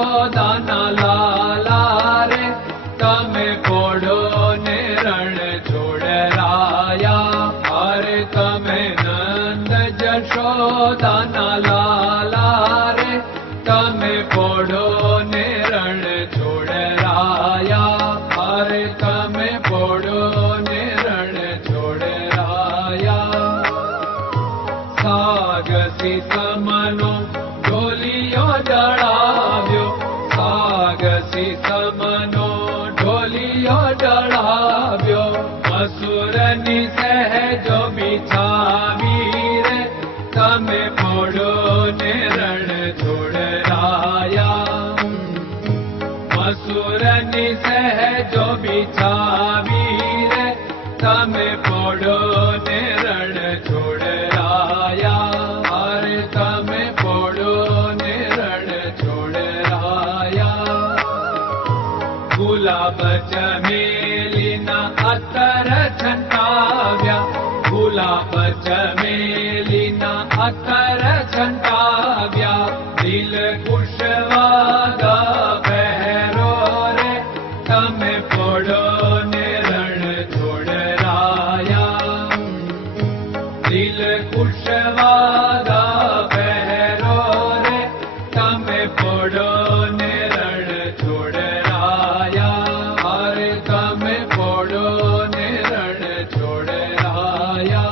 જશોદાના લાલા રે તમે પોડો ને રણ છોડરાયા. અરે તમે નંદ જશોદાના લાલા રે તમે પોડો ને રણ છોડરાયા. અરે તમે પોડો ને રણ છોડરાયા. સાગસી સમનો ઢોલિયો ડળાવ્યો, સાગસી સમનો ઢોલિયો ડળાવ્યો. મસૂરની સહેજો બિછાવી રે તમે પોડો ને રણ છોડરાયા. મસૂરની સહેજો બિછાવી રે તમે પોડો ને રણ છોડરાયા. અરે તમે પોડો ને રણ છોડરાયા. ગુલાબ ચમેલીના અત્તર છંટાવ્યા, ગુલાબ ચમેલીના અત્તર છંટાવ્યા. દિલ કુશવાદા પહેરો રે તમે પોડો ને રણ છોડરાયા. દિલ કુશવાદા પહેરો રે તમે પોડો ને રણ છોડરાયા. અરે તમે પોડો ને રણ છોડરાયા.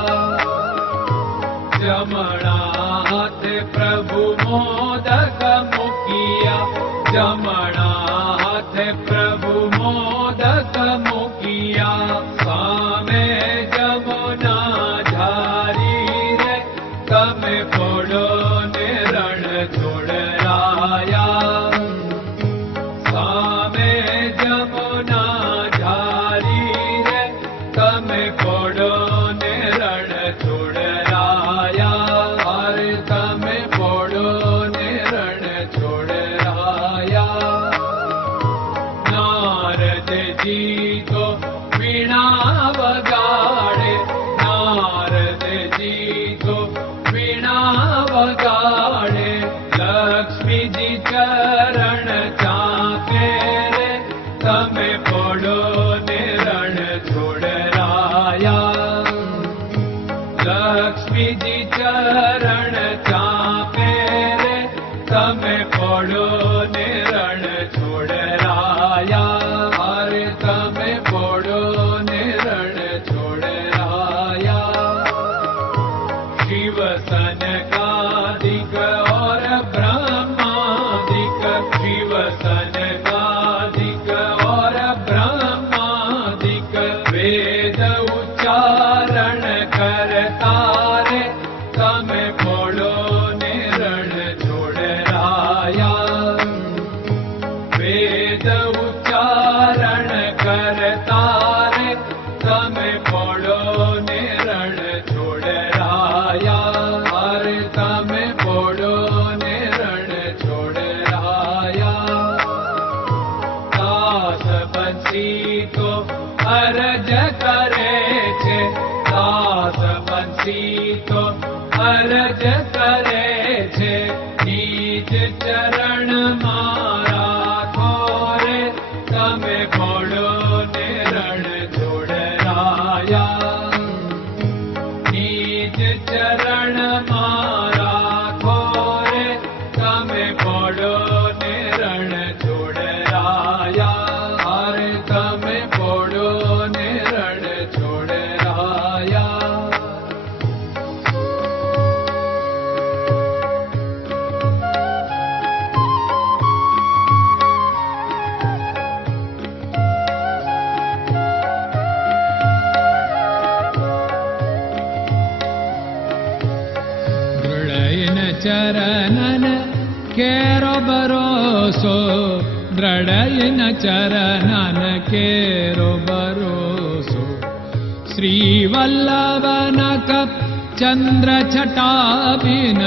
જમણા હાથે પ્રભુ મોદક મૂકિયા, જમણા હાથે પ્રભુ મોદક મૂકિયા. સામે જમુના ઝારી રે તમે પોડો ને રણ છોડરાયા. સામે જમુના ઝારી રે તમે પોડો ને રણ છોડરાયા. અરે તમે પોડો ને રણ છોડરાયા. નારદજી તો વીણા વગાડે, નારદજી તો વીણા વગાડે. લક્ષ્મીજી ચરણ ચાકે રે તમે પોડો ને રણ છોડરાયા. લક્ષ્મીજી ચરણ ચાપે રે તમે પોડો ને રણ છોડરાયા. અરે તમે પોડો ને રણ છોડરાયા. શિવ સનકાદિક और ब्रह्मादिक, शिव सनकादिक और ब्रह्मादिक. वेद उच्चारण करता रे તમે પોડો ને રણ છોડરાયા. વેદ ઉચ્ચારણ કરતા રે તમે પોડો ને રણ છોડરાયા. અરે તમે પોડો ને રણ છોડરાયા. દાસ બંસી તો અરજ કરે છે, દાસ બંસી તો અરજ કરે છે. નીચ ચરણ મારા ખોરે તમે પોડો ને રણ છોડરાયા. નીચ ચરણ મારા ખોરે તમે પોડો ને રણ છોડરાયા. અરે તમે પોડો ને રણ છોડરાયા. ચરણન કેરો ભરોસો, દ્રઢયન ચરણન કેરો ભરોસો. શ્રી વલ્લભન કપ ચંદ્ર છટાબિન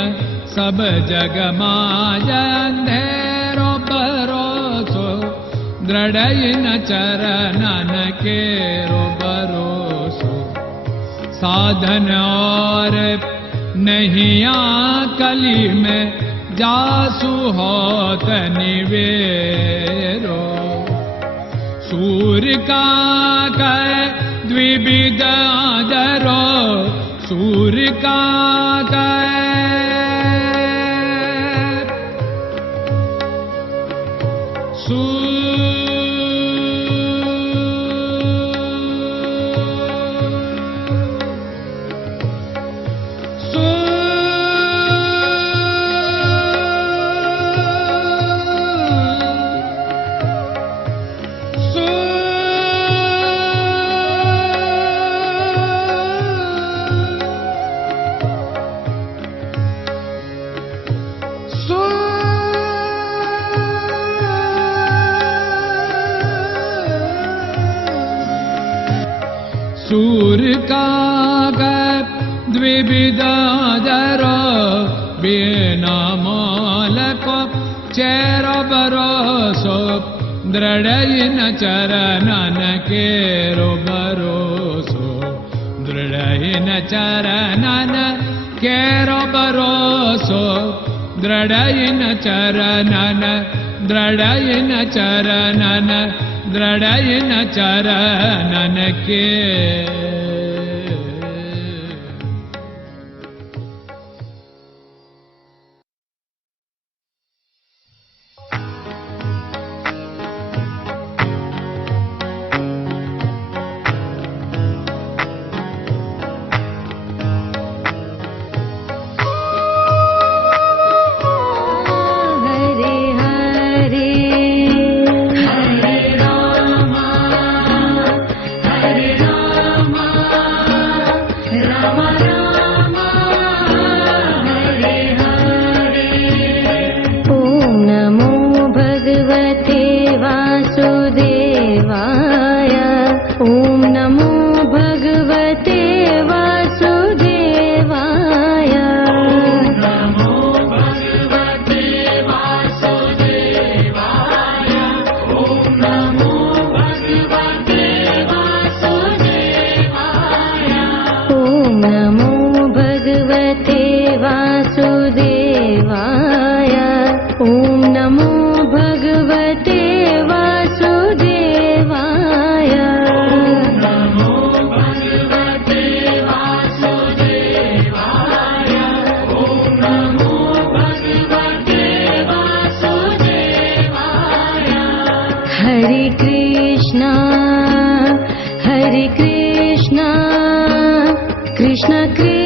સબ જગમાં અંધેરો ભરોસો. દ્રઢયન ચરણન કેરો ભરોસો. साधन और नहीं कली में जासु होत निवेरो। सूर्य का कै द्विविध आदरो, सूर्य का सूर्य का द्विविधादरो, बिना मोल को चेर भरोसो, दृढ़ चरणन केरो भरोसो, दृढ़ चरणन केरो भरोसो, दृढ़ चरणन, दृढ़ चरणन, दृढ़ चरणन के। Krishna Krishna